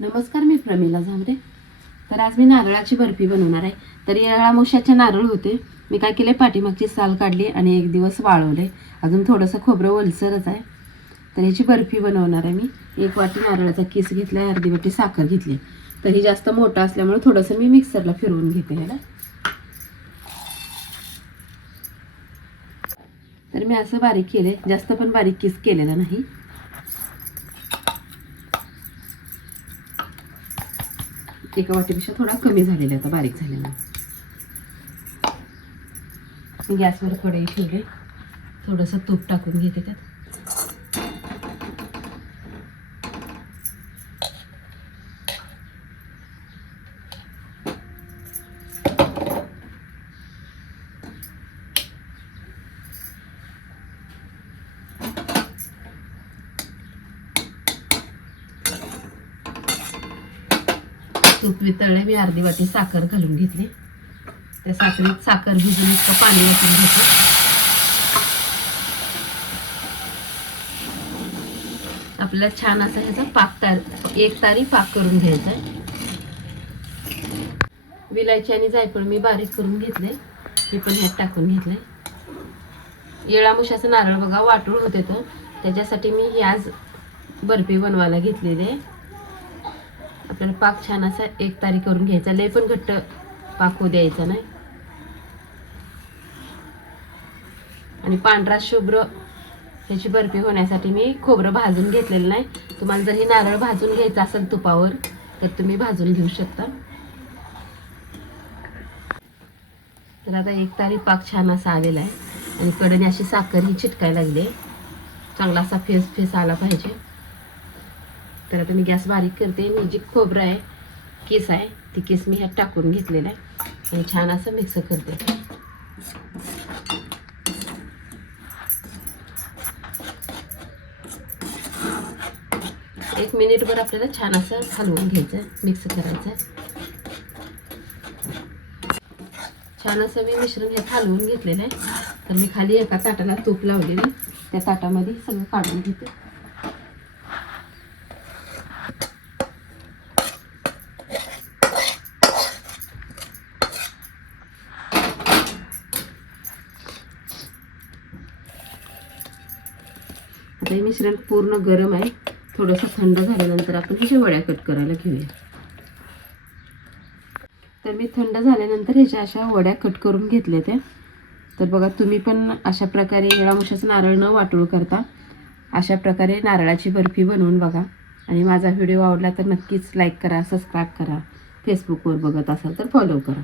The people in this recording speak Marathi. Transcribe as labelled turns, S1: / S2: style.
S1: नमस्कार मी प्रमिला झांबरे. तर आज मी नारळाची बर्फी बनवणार आहे. तर येळा मोशाचे नारळ होते. मी काय केले पाठीमागची साल काढली आणि एक दिवस वाळवले. अजून थोडंसं खोबरं ओलसरच आहे. तर ह्याची बर्फी बनवणार आहे मी. एक वाटी नारळाचा किस घेतला आहे अर्धी वाटी साखर घेतली. तर ही जास्त मोठं असल्यामुळे थोडंसं मी मिक्सरला फिरवून घेते ह्याला. तर मी असं बारीक केले जास्त पण बारीक किस केलेला नाही. एका वाटीपेक्षा थोडा कमी झालेला आता बारीक झालेला मी गॅसवर कढई ठेवले. थोडंसं तूप टाकून घेते त्यात. तूप वितळले मी अर्धी वाटी साखर घालून घेतली. त्या साखरेत साखर भिजून इतकं पाणी ओतून घेतलं. आपल्याला छान असा ह्याचा पाक तार एक तारी पाक करून घ्यायचा आहे. विलायची आणि जायफळ मी बारीक करून घेतले हे पण ह्यात टाकून घेतले. येळामुशाचा नारळ बघा वाटूळ होते तो त्याच्यासाठी मी ही आज बर्फी बनवायला घेतलेली आहे. आपल्याला पाक छान असा एक तारी करून घ्यायचा. लय पण घट्ट पाक होऊ द्यायचा नाही. आणि पांढरा शुभ्र ह्याची बर्फी होण्यासाठी मी खोबरं भाजून घेतलेलं नाही. तुम्हाला जर हे नारळ भाजून घ्यायचं असेल तुपावर तर तुम्ही भाजून घेऊ शकता. तर आता एक तारी पाक छान असा आलेला आहे. आणि कडे अशी साखर ही चिटकायला लागली आहे. चांगला असा फेस फेस आला पाहिजे. तर आता मी गॅस बारीक करते. मी जी खोबरं आहे किस आहे ती किस मी ह्यात टाकून घेतलेलं आहे. आणि छान असं मिक्स करते. एक मिनिटभर आपल्याला छान असं हलवून घ्यायचं मिक्स करायचं. छान असं मी मिश्रण ह्यात हलवून घेतलेलं आहे. तर मी खाली एका ताटाला तूप लावलेलं. त्या ताटामध्ये सगळं काढून घेते. आता हे मिश्रण पूर्ण गरम आहे. थोडंसं थंड झाल्यानंतर आपण ह्याच्या वड्या कट करायला घेऊया. तर मी थंड झाल्यानंतर ह्याच्या अशा वड्या कट करून घेतल्या त्या. तर बघा तुम्ही पण अशा प्रकारे येळामुशाचं नारळ न वाटूळ करता अशा प्रकारे नारळाची बर्फी बनवून बघा. आणि माझा व्हिडिओ आवडला तर नक्कीच लाईक करा सबस्क्राईब करा. फेसबुकवर बघत असाल तर फॉलो करा.